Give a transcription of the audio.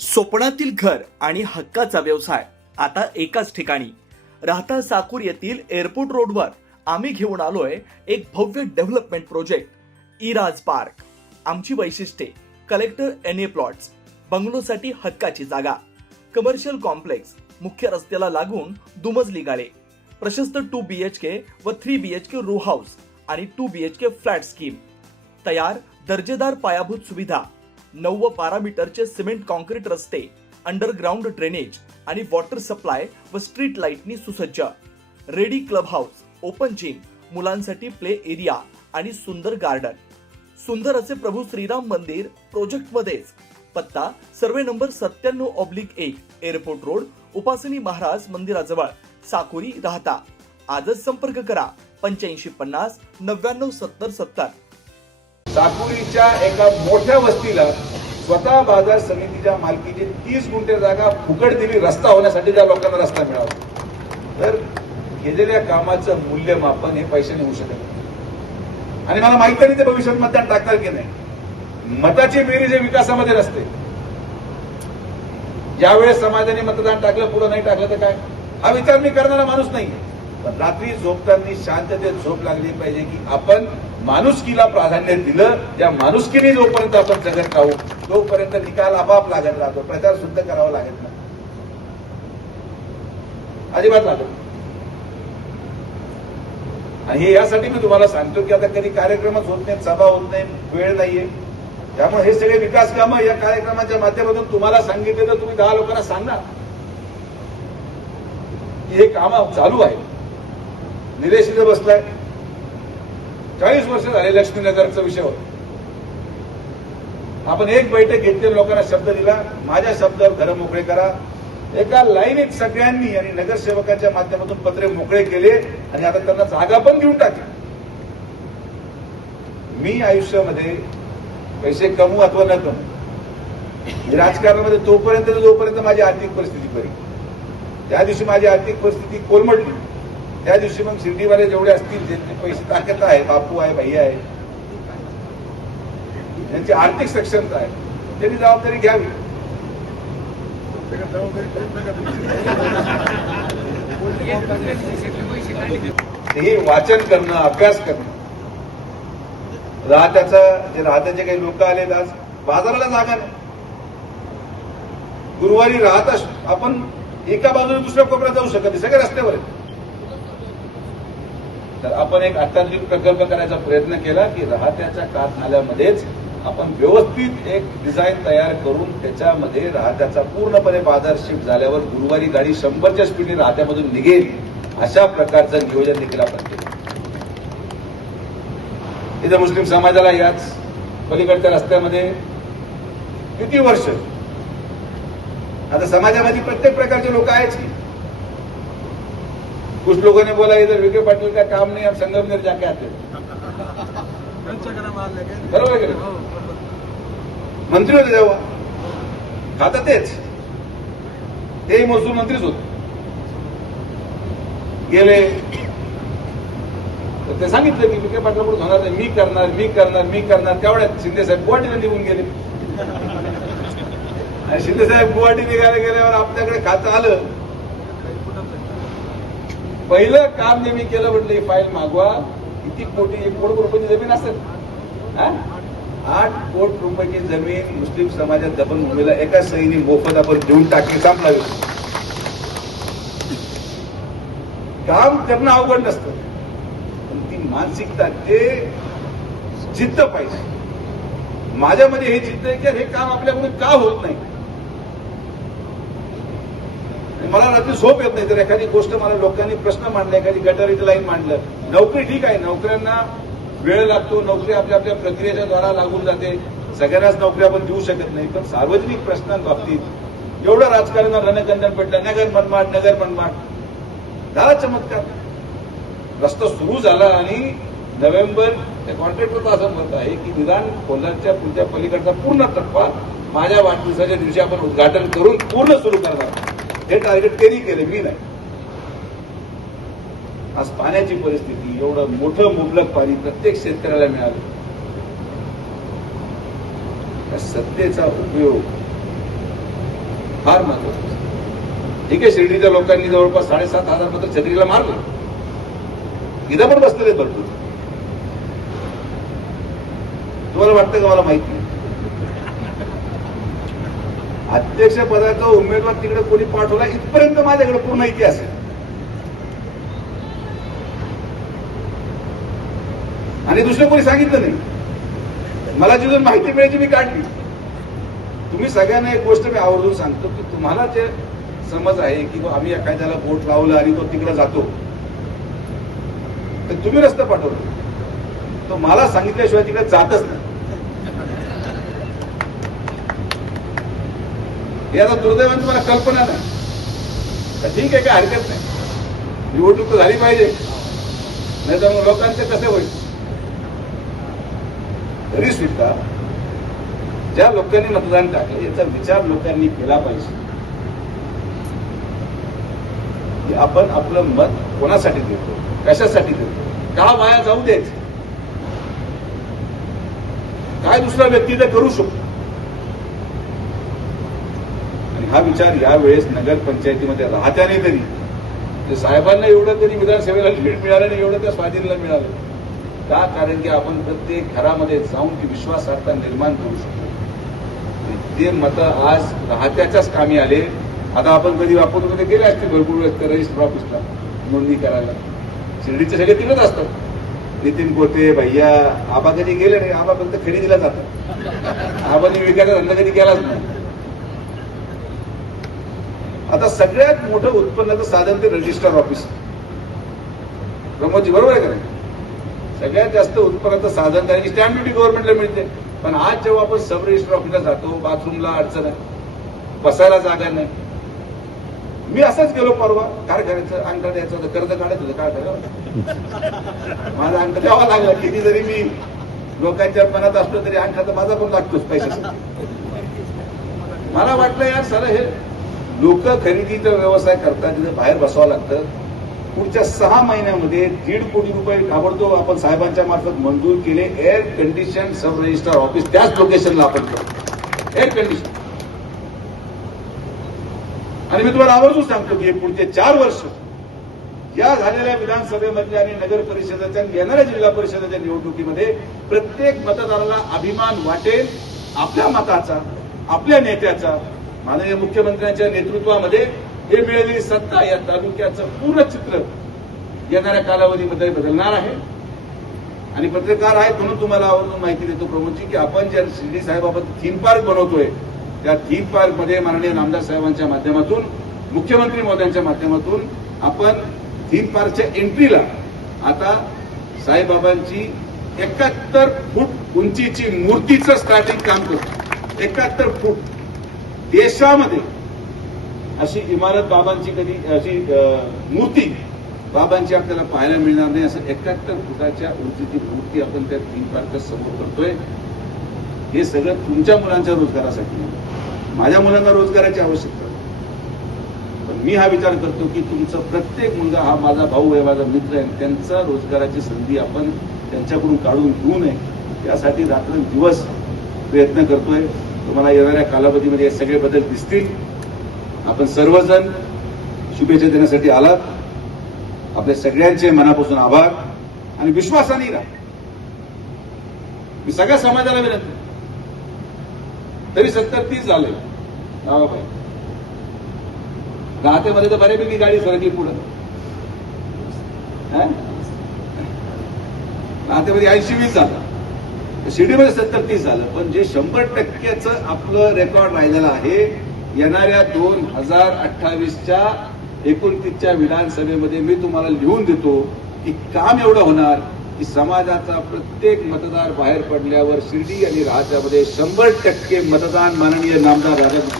स्वप्नातील घर आणि हक्काचा व्यवसाय आता एकाच ठिकाणी. राहता साकूर येथील एअरपोर्ट रोडवर आम्ही घेऊन आलोय एक भव्य डेव्हलपमेंट प्रोजेक्ट इराज पार्क. आमची वैशिष्ट्ये: कलेक्टर NA प्लॉट्स, बंगलोसाठी हक्काची जागा, कमर्शियल कॉम्प्लेक्स, मुख्य रस्त्याला लागून दुमजली गाळे, प्रशस्त 2 BHK व 3 BHK रो हाऊस आणि 2 BHK फ्लॅट स्कीम. तयार दर्जेदार पायाभूत सुविधा, 9 व 12 मीटरचे सिमेंट कॉन्क्रीट रस्ते, अंडरग्राउंड ड्रेनेज आणि वॉटर सप्लाय व स्ट्रीट लाईटनी सुसज्ज. Ready club house, open gym, मुलांसाठी प्ले एरिया आणि सुंदर गार्डन. सुंदर असे प्रभू श्रीराम मंदिर प्रोजेक्ट मध्येच. पत्ता: सर्वे नंबर 97/1, एअरपोर्ट रोड, उपासनी महाराज मंदिराजवळ, साकुरी, राहता. आजच संपर्क करा 8550 99 70 70. साकुरीच्या एका मोठ्या वस्तीला स्वतः बाजार समितीच्या मालकीची 30 गुंठे जागा फुकट दिली रस्ता होण्यासाठी, त्या लोकांना रस्ता मिळावा. तर केलेल्या कामाचं मूल्यमापन हे पैशाने होऊ शकत नाही. आणि मला माहित नाही ते भविष्यात मतदान टाकणार की नाही. मताची बेरीज हे विकासामध्ये नसते. ज्यावेळेस समाजाने मतदान टाकलं, पुढे नाही टाकलं तर काय, हा विचार मी करणारा माणूस नाही. पण रात्री झोपताना शांततेत झोप लागली पाहिजे की आपण माणुसकीला प्राधान्य दिलं. या माणुसकीने जोपर्यंत आपण जगत राहू तोपर्यंत निकाल आपाप लागत राहतो. प्रचार सुद्धा करावा लागत नाही, अजिबात लागत. आणि हे यासाठी मी तुम्हाला सांगतो की आता कधी कार्यक्रमच होत नाही, सभा होत नाही, वेळ नाहीये. त्यामुळे हे सगळे विकास कामं या कार्यक्रमाच्या माध्यमातून तुम्हाला सांगितले तर तुम्ही 10 लोकांना सांगणार की हे कामं चालू आहे. निलेश इथे बसलाय, 40 वर्ष झाले लक्ष्मीनगरचा विषय होता. आपण एक बैठक घेतली, लोकांना शब्द दिला, माझ्या शब्दावर घरं मोकळे करा. एका लाईनीत सगळ्यांनी आणि नगरसेवकांच्या माध्यमातून पत्रे मोकळे केले आणि आता त्यांना जागा पण देऊन टाकली. मी आयुष्यामध्ये पैसे कमवू अथवा न कमवू, राजकारणामध्ये जोपर्यंत माझी आर्थिक परिस्थिती बरी. त्या दिवशी माझी आर्थिक परिस्थिती कोलमडली, त्या दिवशी मग शिर्डीवाले जेवढे असतील, ज्यांचे पैसे ताकद आहे, बापू आहे, भैया आहे, त्यांची आर्थिक सक्षमता आहे, त्यांनी जबाबदारी घ्यावी. हे वाचन करणं, अभ्यास करणं. राहत्याचे काही लोक आलेत, आज बाजाराला जागा नाही. गुरुवारी राहता आपण एका बाजूने दुसऱ्या कोपऱ्यात जाऊ शकत नाही, सगळे रस्त्यावर आहेत. तर आपण एक अत्याधुनिक प्रकल्प करायचा प्रयत्न केला की राहत्याच्या कात नाल्यामध्येच आपण व्यवस्थित एक डिझाईन तयार करून त्याच्यामध्ये राहत्याचा पूर्णपणे बाजार शिफ्ट झाल्यावर गुरुवारी गाडी 100च्या स्पीडने राहत्यामधून निघेल अशा प्रकारचं नियोजन देखील आपण केलं. इथं मुस्लिम समाजाला याच पलीकडच्या रस्त्यामध्ये किती वर्ष, आता समाजामध्ये प्रत्येक प्रकारचे लोक आहेच की. कुछ लोगों ने बोला इधर विखे पाटिल का काम नहीं, अब संगमनेर जाके आते. बरोबर आहे का? मंत्री होते तेव्हा, आता तेही महसूल मंत्रीच होते. गेले तर ते सांगितलं की विखे पाटलापुढे होणार नाही, मी करणार. तेवढ्यात शिंदेसाहेब गुवाहाटीला निघून गेले. आणि शिंदेसाहेब गुवाहाटी निघायला गेल्यावर आपल्याकडे खातं आलं. पहिलं काम जे मी केलं, म्हटलं ही फाईल मागवा. किती कोटी, 1 कोटी रुपयाची जमीन असेल, 8 कोटी रुपयाची जमीन मुस्लिम समाजात दफनभूमीला एका सहीने मोफत आपण देऊन टाकली. संपलावी. काम करणं अवघड नसतं, पण ती मानसिकता, ते जिद्द पाहिजे. माझ्यामध्ये हे जिद्द आहे की हे काम आपल्याकडून का होत नाही. मला रात्री झोप येत नाही तर एखादी गोष्ट, मला लोकांनी प्रश्न मांडला, एखादी गटारीचं लाईन मांडलं. नोकरी ठीक आहे, नोकऱ्यांना वेळ लागतो, नोकरी आपल्या प्रक्रियेच्या द्वारा लागून जाते, सगळ्यांनाच नोकरी आपण देऊ शकत नाही. पण सार्वजनिक प्रश्नांबाबतीत एवढं राजकारण रणकंदन पेटलं, नगर मनमाड झाला चमत्कार. रस्ता सुरू झाला आणि नोव्हेंबर, कॉन्ट्रॅक्टरचं असं मत आहे की निदान कोल्हारच्या पुढच्या पलीकडचा पूर्ण टप्पा माझ्या वाढदिवसाच्या दिवशी आपण उद्घाटन करून पूर्ण सुरू करणार. हे टार्गेट त्यांनी केलं, मी नाही. आज पाण्याची परिस्थिती, एवढं मोठं मुबलक पाणी प्रत्येक शेतकऱ्याला मिळालं. त्या सत्तेचा उपयोग फार महत्वाचं. ठीक आहे, शिर्डीच्या लोकांनी जवळपास 7,500 मतं छत्रीला मारलं. इथं पण बसलेले भरपूर. तुम्हाला वाटतं का मला माहित नाही. अध्यक्ष पदाचा उमेदवार तिकडे कोणी पाठवला इथपर्यंत माझ्याकडे पूर्ण इतिहास आहे. आणि दुसरं कोणी सांगितलं नाही. मला जी माहिती मिळायची मी काढली. तुम्ही सगळ्यांना एक गोष्ट मी आवर्जून सांगतो की तुम्हाला जे समज आहे की आम्ही एखाद्याला बोट लावलं आणि तो तिकडे जातो, तर तुम्ही रस्ता पाठवतो, तो मला सांगितल्याशिवाय तिकडे जातच नाही. हे आता दुर्दैवाने तुम्हाला कल्पना नाही. तर ठीक आहे, काय हरकत नाही. निवडणूक तर झाली पाहिजे, नाही तर मग लोकांचे कसे होईल. तरी सुद्धा ज्या लोकांनी मतदान टाकलं याचा विचार लोकांनी केला पाहिजे की आपण आपलं मत कोणासाठी देतो, कशासाठी देतो, का वाया जाऊ द्यायचं, काय दुसरा व्यक्ती ते करू शकतो. आणि हा विचार यावेळेस नगरपंचायतीमध्ये राहत्याने तरी साहेबांना एवढं तरी विधानसभेला लीड मिळालं नाही, एवढं त्या स्वाधीनला मिळालं. का? कारण की आपण प्रत्येक घरामध्ये जाऊन ती विश्वासार्हता निर्माण करू शकतो. ते मतं आज राहत्याच्याच कामी आले. आता आपण कधी वापरून गेले असते भरपूर वेळेस रजिस्टर ऑफिसला नोंदणी करायला. शिर्डीचे सगळे तिकडेच असतात. नितीन कोटे, भैया, आबा कधी गेले नाही. आबा फक्त खरेदीला जातात. आबांनी विकायचा धंदा कधी केलाच नाही. आता सगळ्यात मोठं उत्पन्नाचं साधन ते रजिस्टर ऑफिस. प्रमोदजी बरोबर आहे का नाही? सगळ्यात जास्त उत्पन्नाचं साधन कारण की स्टॅम्प ड्युटी गव्हर्नमेंटला मिळते. पण आज जेव्हा आपण सब रजिस्टर ऑफिसला जातो, बाथरूमला अडचण आहे, बसायला जागा नाही. मी असंच गेलो परवा. काय करायचं, अंगठा द्यायचं होतं, कर्ज काढायचं होतं, काय करायचं. माझा अंगठा द्यावा लागला. किती जरी मी लोकांच्या मनात असलो तरी अंगठा तर माझा पण लागतोच पैशासाठी. मला वाटलं यार सारं हे लोक खरेदीचा व्यवसाय करतात, तिथे बाहेर बसावं लागतं. पुढच्या 6 महिन्यामध्ये 1.5 कोटी रुपये ताबडतोब आपण साहेबांच्या मार्फत मंजूर केले. एअर कंडिशन सब रजिस्टर ऑफिस त्याच लोकेशनला आपण करतो. Air condition. आणि मी तुम्हाला आवर्जून सांगतो की पुढचे 4 वर्ष या झालेल्या विधानसभेमधल्या आणि नगर परिषदेच्या येणाऱ्या जिल्हा परिषदेच्या निवडणुकीमध्ये प्रत्येक मतदाराला अभिमान वाटेल आपल्या मताचा, आपल्या नेत्याचा. माननीय मुख्यमंत्र्यांच्या नेतृत्वामध्ये हे मिळालेली सत्ता या तालुक्याचं पूर्ण चित्र येणाऱ्या कालावधीमध्ये बदलणार आहे. आणि पत्रकार आहेत म्हणून तुम्हाला आवर्जून माहिती देतो प्रमोदजी की आपण ज्या शिर्डी साहेबाबत थीम पार्क बनवतोय, त्या थीम पार्कमध्ये माननीय नामदार साहेबांच्या माध्यमातून, मुख्यमंत्री महोदयांच्या माध्यमातून आपण थीम पार्कच्या एंट्रीला आता साईबाबांची 71 फूट उंचीची मूर्तीचं स्टार्टिंग काम करतो. 71 फूट. देशामध्ये अशी इमारत बाबांची कधी, अशी मूर्ती बाबांची आपल्याला पाहायला मिळणार नाही. असं 71 फुटाच्या उंचीची मूर्ती आपण त्या थीम पार्कच्या समोर करतोय. हे सगळं तुमच्या मुलांच्या रोजगारासाठी, माझ्या मुलांना रोजगाराची आवश्यकता. पण मी हा विचार करतो की तुमचा प्रत्येक मुलगा हा माझा भाऊ आहे, माझा मित्र आहे. त्यांचा रोजगाराची संधी आपण त्यांच्याकडून काढून घेऊ नये यासाठी रात्रंदिवस प्रयत्न करतोय. तुम्हाला येणाऱ्या कालावधीमध्ये हे सगळे बदल दिसतील. आपण सर्वजण शुभेच्छा देण्यासाठी आलात. आपल्या सगळ्यांचे मनापासून आभार आणि विश्वासाने राहा. मी सगळ्या समाजाला विनंती, तरी 70-30 झाले गावाबाई. राहतेमध्ये तर बऱ्यापैकी गाडी सरकली पुढं. राहतेमध्ये 80-20 झालं, शिर्डीमध्ये 70-30 झालं. पण जे 100% आपलं रेकॉर्ड राहिलेलं आहे येणाऱ्या 2028च्या 29च्या विधानसभेमध्ये मी तुम्हाला लिहून देतो की काम एवढं होणार की समाजाचा प्रत्येक मतदार बाहेर पडल्यावर शिर्डी आणि राहत्यामध्ये 100% मतदान माननीय नामदार राधाकृष्ण